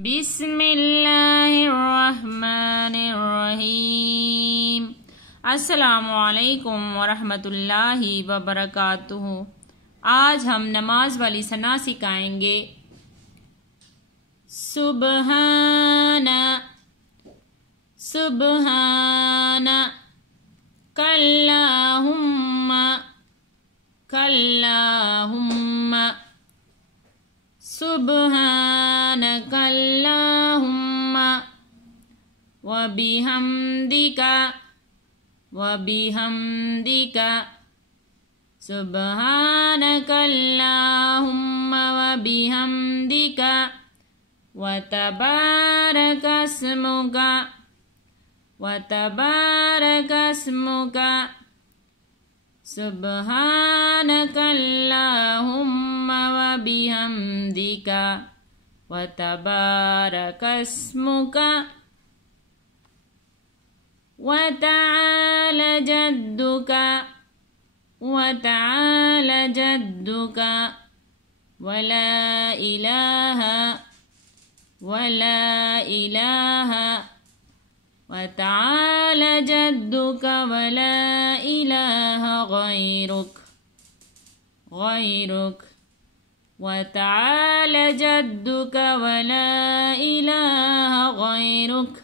बिस्मिल्लाहिर्रहमानिर्रहीम। अस्सलामुअलैकुम वरहमतुल्लाहि वबरकातुहू। आज हम नमाज वाली सना सिखाएंगे। सुबहाना सुबहाना, कल्लाहुम्मा कल्लाहुम्मा, सुबहानकल्लाहुम्मा वबिहम्दिका वबिहम्दिका, सुबहानकल्लाहुम्मा वबिहम्दिका वतबारकस्मुका वतबारकस्मुका, सुबहानकल्लाहुम्मा वबिहम्दिका वतबारकस्मुका वतआला जद्दुका वतआला जद्दुका वला इलाहा वतआला जद्दुका वला इलाहा गैरुक वतआला जद्दुका वला इलाहा गैरुक,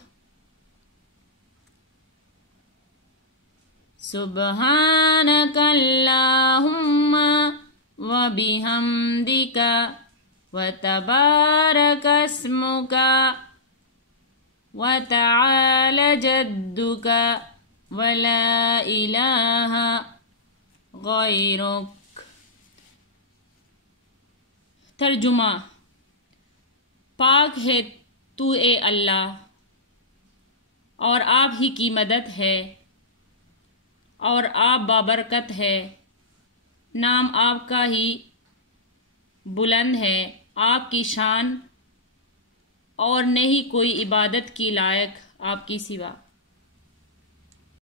सुबहानकल्लाहुम्मा वबिहम्दिका वतबारकस्मुका वतआला जद्दुका वला इलाहा गैरुक। तर्जुमा। पाक है तू ए अल्लाह, और आप ही की मदद है, और आप बाबरकत है। नाम आपका ही बुलंद है, आपकी शान और नहीं कोई इबादत की लायक आपकी सिवा।